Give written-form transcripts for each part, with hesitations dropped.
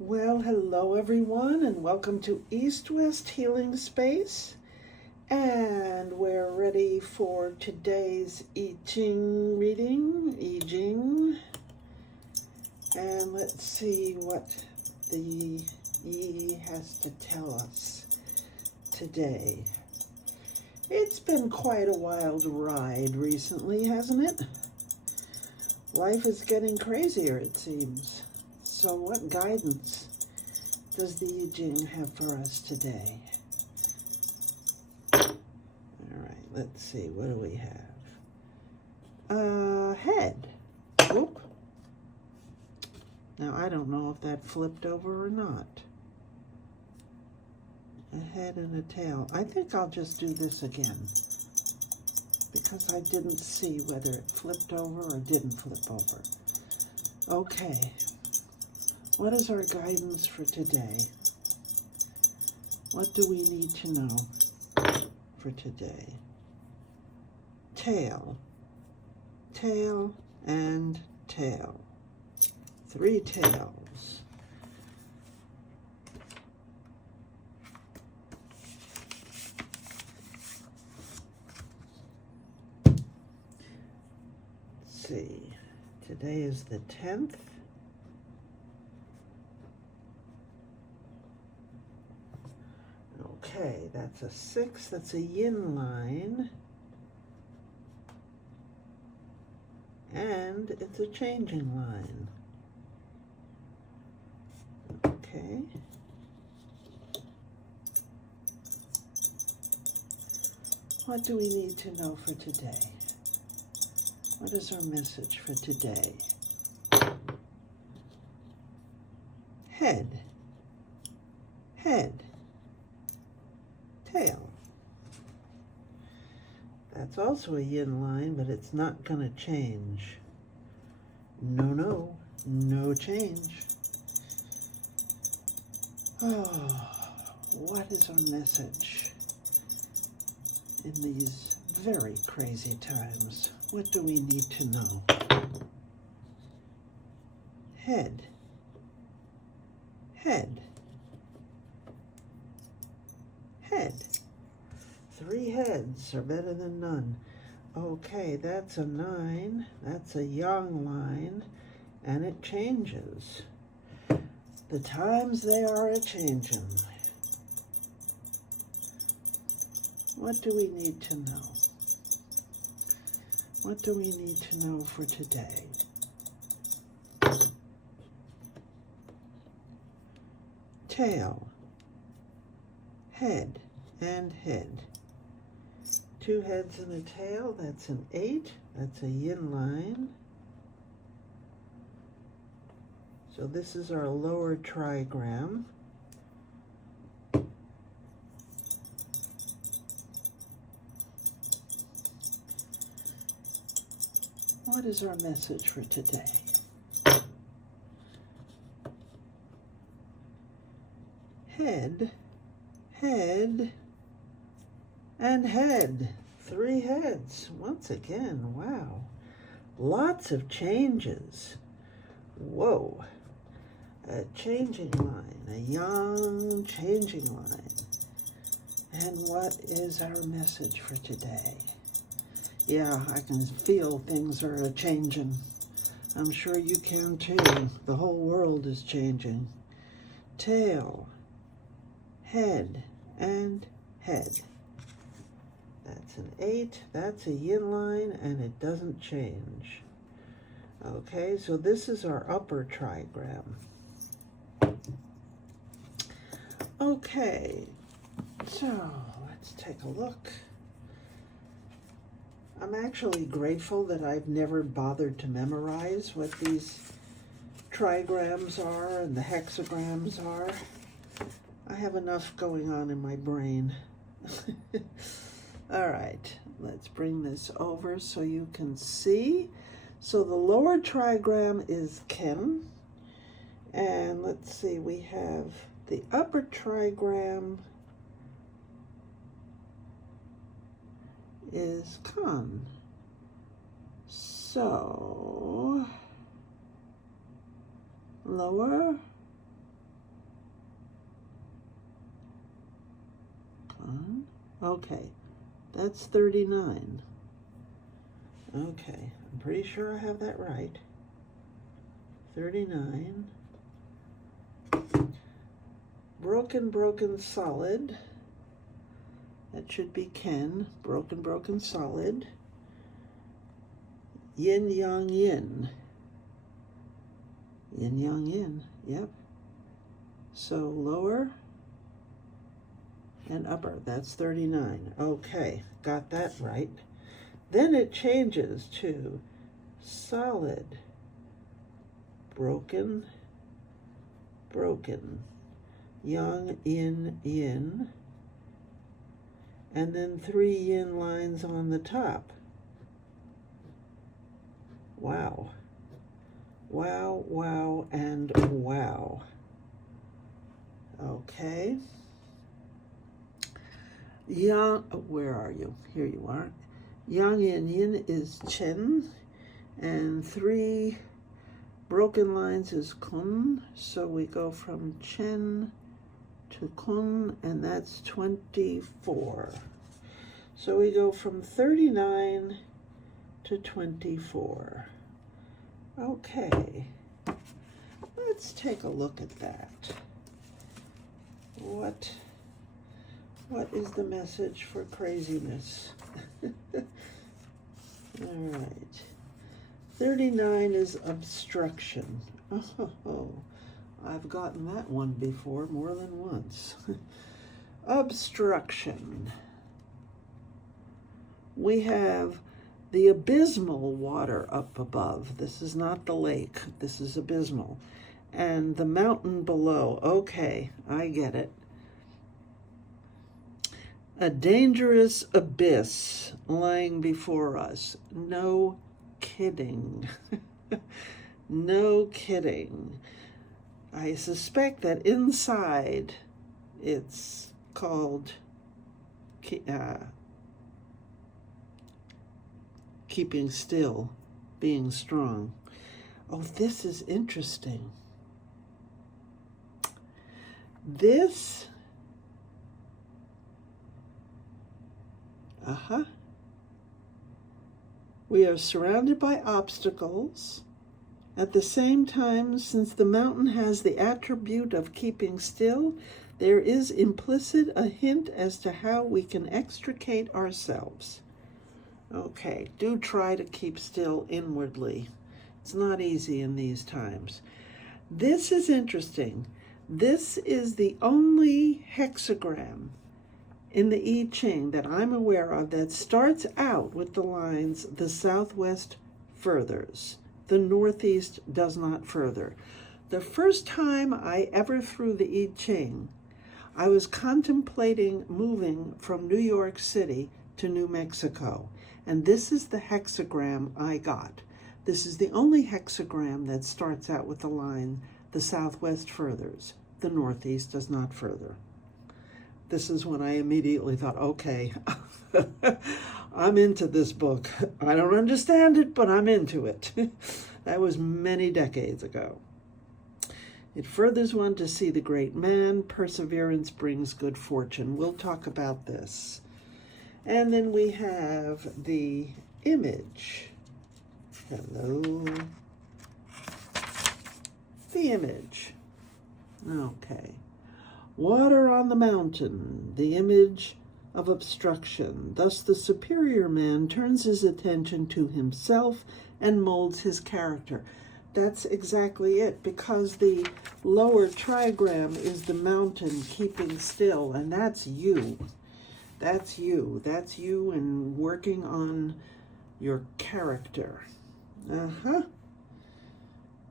Well, hello everyone, and welcome to East-West Healing Space. And we're ready for today's I Ching reading, I Ching. And let's see what the Yi has to tell us today. It's been quite a wild ride recently, hasn't it? Life is getting crazier, it seems. So what guidance does the I Ching have for us today? All right, let's see, what do we have? Head. Oop. Now, I don't know if that flipped over or not. A head and a tail. I think I'll just do this again because I didn't see whether it flipped over or didn't flip over. Okay. What is our guidance for today? What do we need to know for today? Tail. Tail and tail. 3 tails. Let's see. Today is the 10th. Okay, that's a 6, that's a yin line, and it's a changing line. Okay. What do we need to know for today? What is our message for today? Head. Head. Tail. That's also a yin line, but it's not going to change. No change. Oh, what is our message in these very crazy times? What do we need to know? Head. Head. Head. 3 heads are better than none. Okay, that's a 9. That's a yang line, and it changes. The times they are a-changin'. What do we need to know? What do we need to know for today? Tail. Head and head. 2 heads and a tail, that's an 8. That's a yin line. So this is our lower trigram. What is our message for today? Head, head, and head. 3 heads. Once again, wow. Lots of changes. Whoa. A changing line, a yang changing line. And what is our message for today? Yeah, I can feel things are a-changing. I'm sure you can too. The whole world is changing. Tail, head, and head. That's an 8, that's a yin line, and it doesn't change. Okay, so this is our upper trigram. Okay, so let's take a look. I'm actually grateful that I've never bothered to memorize what these trigrams are and the hexagrams are. I have enough going on in my brain. All right, let's bring this over so you can see. So the lower trigram is Ken. And let's see, we have the upper trigram is Kan. So, lower Okay, that's 39. Okay, I'm pretty sure I have that right. 39. Broken, broken, solid. That should be Ken. Broken, broken, solid. Yin, yang, yin. Yin, yang, yin. Yep. So lower and upper. That's 39. Okay, got that right. Then it changes to solid, broken, broken, yang, yin, yin, and then 3 yin lines on the top. Wow. Wow, wow, and wow. Okay. Yang, where are you? Here you are. Yang and yin is Chen, and 3 broken lines is Kun. So we go from Chen to Kun, and that's 24. So we go from 39 to 24. Okay, let's take a look at that. What is the message for craziness? All right. 39 is obstruction. Oh, I've gotten that one before more than once. Obstruction. We have the abysmal water up above. This is not the lake. This is abysmal. And the mountain below. Okay, I get it. A dangerous abyss lying before us. No kidding. No kidding. I suspect that inside it's called keeping still, being strong. Oh, this is interesting. This, we are surrounded by obstacles. At the same time, since the mountain has the attribute of keeping still, there is implicit a hint as to how we can extricate ourselves. Okay, do try to keep still inwardly. It's not easy in these times. This is interesting. This is the only hexagram in the I Ching that I'm aware of that starts out with the lines, the southwest furthers, the northeast does not further. The first time I ever threw the I Ching, I was contemplating moving from New York City to New Mexico, and this is the hexagram I got. This is the only hexagram that starts out with the line, the southwest furthers, the northeast does not further. This is when I immediately thought, okay, I'm into this book. I don't understand it, but I'm into it. That was many decades ago. It furthers one to see the great man. Perseverance brings good fortune. We'll talk about this. And then we have the image. Hello. The image. Okay. Water on the mountain, the image of obstruction. Thus the superior man turns his attention to himself and molds his character. That's exactly it, because the lower trigram is the mountain keeping still, and that's you. That's you. That's you and working on your character.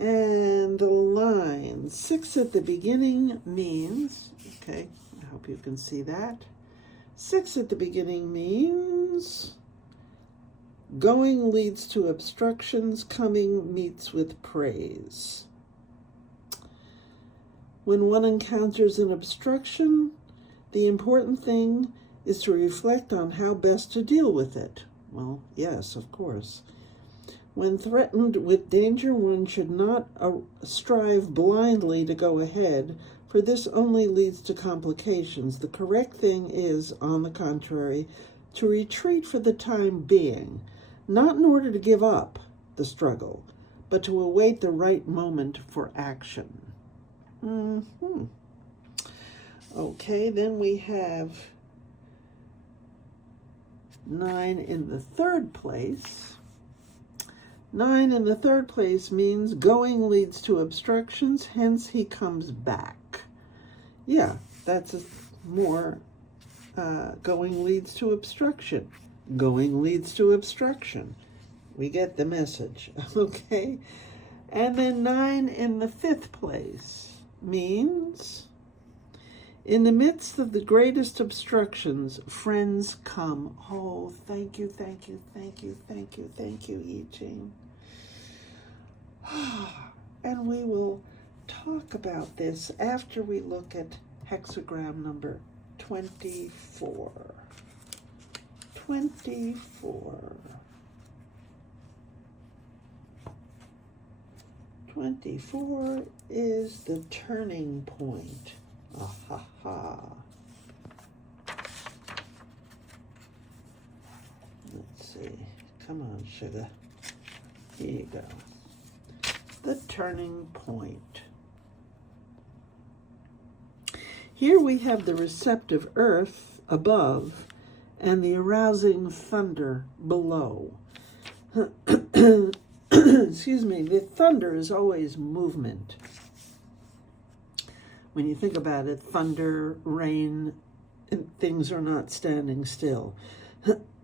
And the line 6 at the beginning means, okay, I hope you can see that. 6 at the beginning means going leads to obstructions, coming meets with praise. When one encounters an obstruction, the important thing is to reflect on how best to deal with it. Well, yes, of course. When threatened with danger, one should not strive blindly to go ahead, for this only leads to complications. The correct thing is, on the contrary, to retreat for the time being, not in order to give up the struggle, but to await the right moment for action. Okay, then we have 9 in the third place. 9 in the third place means going leads to obstructions, hence he comes back. Yeah, that's more going leads to obstruction. Going leads to obstruction. We get the message, okay? And then 9 in the fifth place means in the midst of the greatest obstructions, friends come. Oh, thank you, thank you, thank you, thank you, thank you, I Ching. And we will talk about this after we look at hexagram number 24. 24. 24 is the turning point. Ah, ha, ha. Let's see. Come on, sugar. Here you go. The turning point. Here we have the receptive earth above and the arousing thunder below. Excuse me, the thunder is always movement. When you think about it, thunder, rain, and things are not standing still.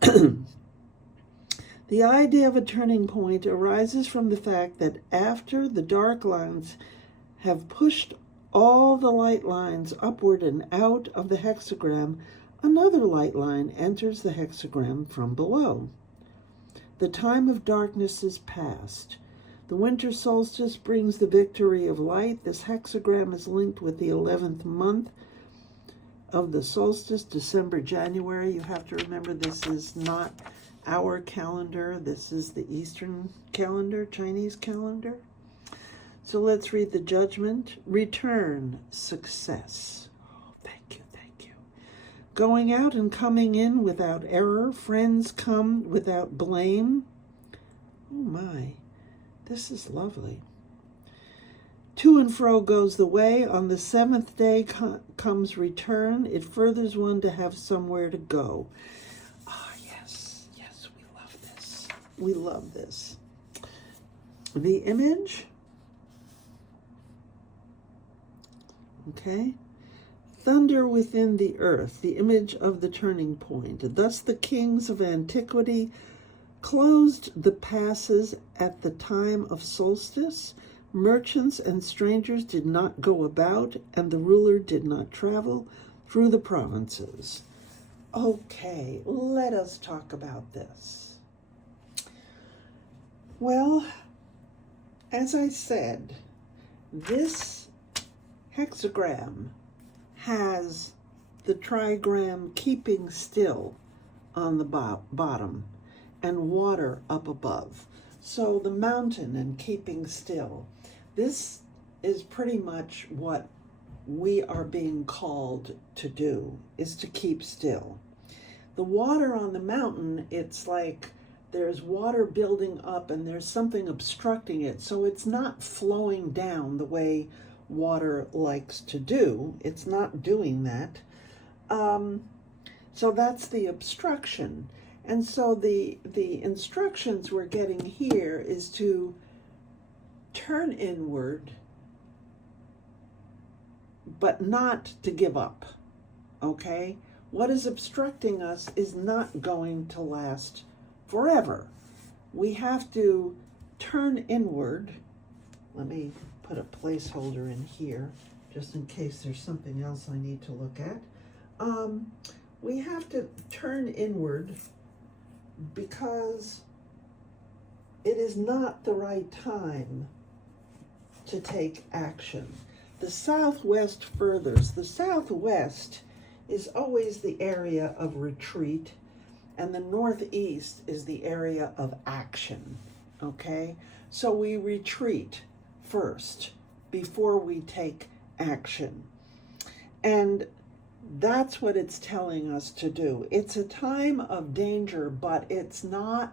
The idea of a turning point arises from the fact that after the dark lines have pushed all the light lines upward and out of the hexagram, another light line enters the hexagram from below. The time of darkness is past. The winter solstice brings the victory of light. This hexagram is linked with the 11th month of the solstice, December, January. You have to remember this is not our calendar. This is the Eastern calendar, Chinese calendar. So let's read the judgment. Return, success. Oh, thank you, thank you. Going out and coming in without error. Friends come without blame. Oh my, this is lovely. To and fro goes the way. On the 7th day comes return. It furthers one to have somewhere to go. Ah, yes, yes, we love this. We love this. The image. Okay. Thunder within the earth, the image of the turning point. Thus the kings of antiquity closed the passes at the time of solstice. Merchants and strangers did not go about, and the ruler did not travel through the provinces. Okay, let us talk about this. Well, as I said, this hexagram has the trigram keeping still on the bottom and water up above. So the mountain and keeping still. This is pretty much what we are being called to do, is to keep still. The water on the mountain, it's like there's water building up and there's something obstructing it. So it's not flowing down the way water likes to do. It's not doing that. So that's the obstruction. And so the instructions we're getting here is to turn inward, but not to give up, okay? What is obstructing us is not going to last forever. We have to turn inward. Let me put a placeholder in here, just in case there's something else I need to look at. We have to turn inward because it is not the right time to take action. The southwest furthers. The southwest is always the area of retreat, and the northeast is the area of action, okay? So we retreat first before we take action. And that's what it's telling us to do. It's a time of danger, but it's not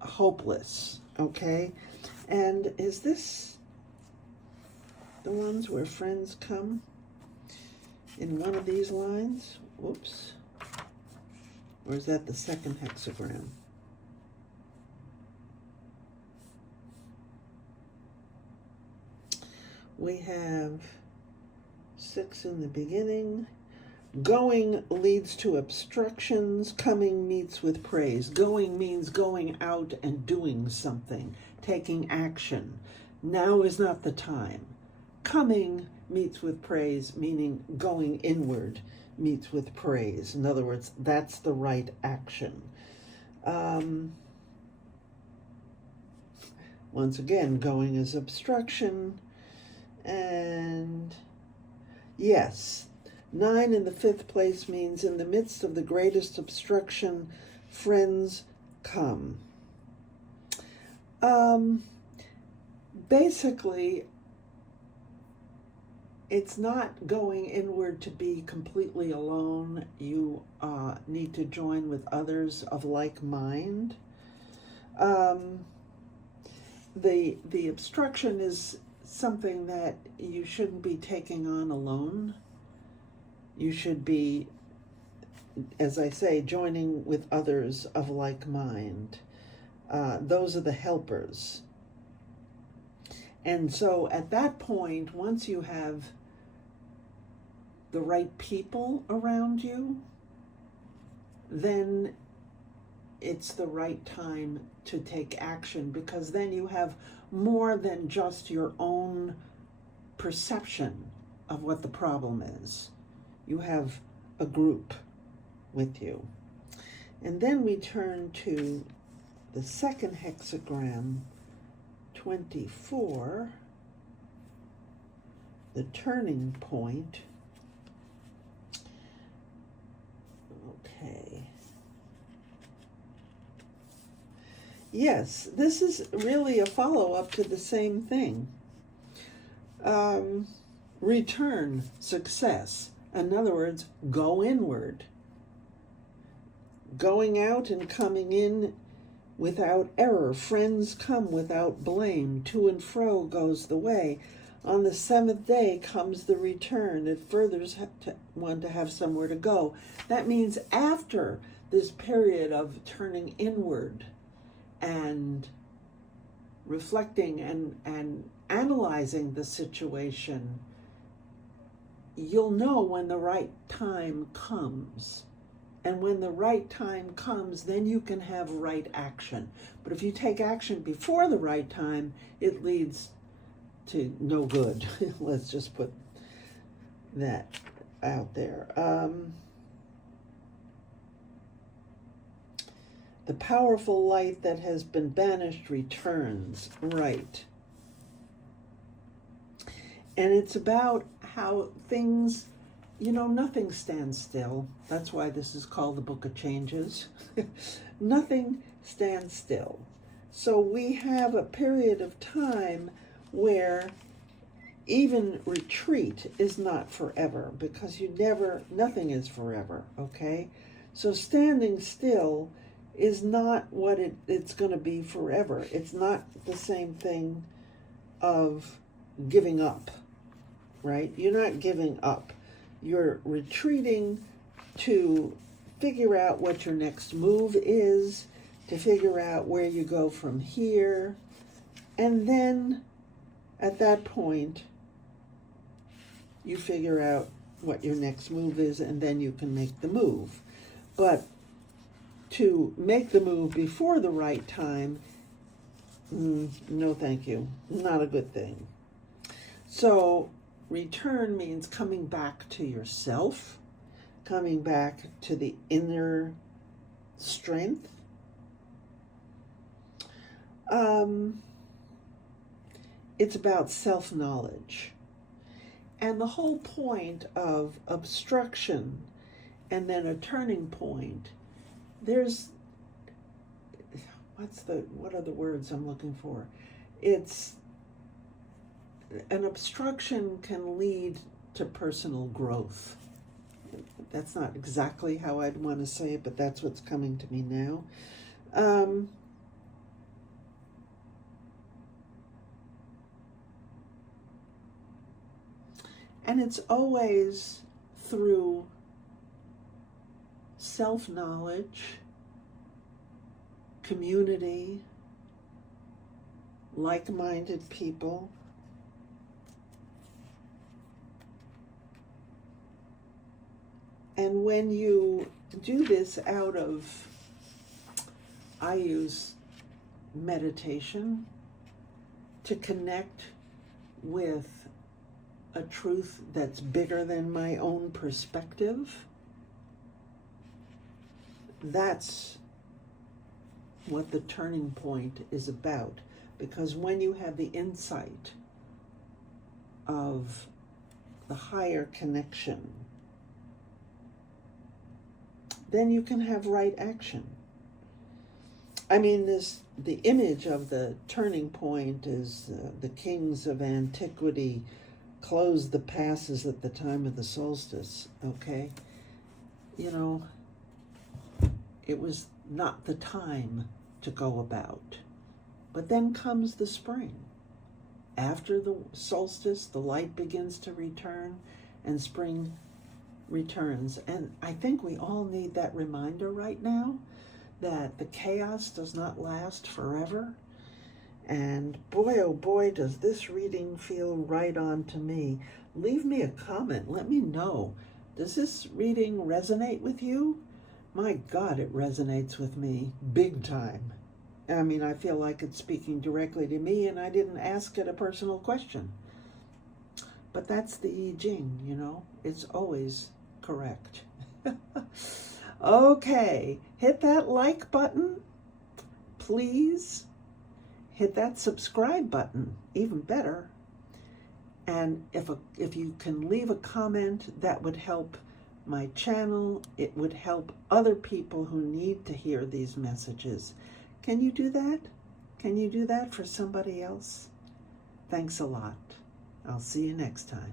hopeless, okay? And is this the ones where friends come in one of these lines? Whoops. Or is that the second hexagram? We have 6 in the beginning. Going leads to obstructions. Coming meets with praise. Going means going out and doing something, taking action. Now is not the time. Coming meets with praise, meaning going inward meets with praise. In other words, that's the right action. Once again, going is obstruction. And yes, 9 in the 5th place means in the midst of the greatest obstruction, friends come. Basically, it's not going inward to be completely alone. You need to join with others of like mind. The obstruction is something that you shouldn't be taking on alone. You should be, as I say, joining with others of like mind. Those are the helpers. And so at that point, once you have the right people around you, then it's the right time to take action, because then you have more than just your own perception of what the problem is. You have a group with you. And then we turn to the second hexagram, 24, the turning point. Okay. Yes, this is really a follow-up to the same thing. Return, success. In other words, go inward. Going out and coming in without error. Friends come without blame. To and fro goes the way. On the 7th day comes the return. It furthers one to have somewhere to go. That means after this period of turning inward and reflecting and analyzing the situation, you'll know when the right time comes. And when the right time comes, then you can have right action. But if you take action before the right time, it leads to no good. Let's just put that out there. The powerful light that has been banished returns. Right. And it's about how things, nothing stands still. That's why this is called the Book of Changes. Nothing stands still. So we have a period of time where even retreat is not forever, because nothing is forever, okay? So standing still is not what it's going to be forever. It's not the same thing of giving up, right? You're not giving up. You're retreating to figure out what your next move is, to figure out where you go from here. And then at that point, you figure out what your next move is, and then you can make the move. But to make the move before the right time, no thank you. Not a good thing. So return means coming back to yourself, coming back to the inner strength. It's about self-knowledge. And the whole point of obstruction and then a turning point, what are the words I'm looking for? It's an obstruction can lead to personal growth. That's not exactly how I'd want to say it, but that's what's coming to me now. And it's always through self-knowledge, community, like-minded people. And when you do this out of, I use meditation to connect with a truth that's bigger than my own perspective, that's what the turning point is about. Because when you have the insight of the higher connection, then you can have right action. I mean, the image of the turning point is the kings of antiquity closed the passes at the time of the solstice, okay? You know, it was not the time to go about. But then comes the spring. After the solstice, the light begins to return and spring returns. And I think we all need that reminder right now that the chaos does not last forever. And boy, oh boy, does this reading feel right on to me. Leave me a comment. Let me know. Does this reading resonate with you? My God, it resonates with me big time. I mean, I feel like it's speaking directly to me, and I didn't ask it a personal question. But that's the I Ching, you know. It's always correct. Okay, hit that like button, please. Hit that subscribe button, even better. And if you can leave a comment, that would help my channel. It would help other people who need to hear these messages. Can you do that? Can you do that for somebody else? Thanks a lot. I'll see you next time.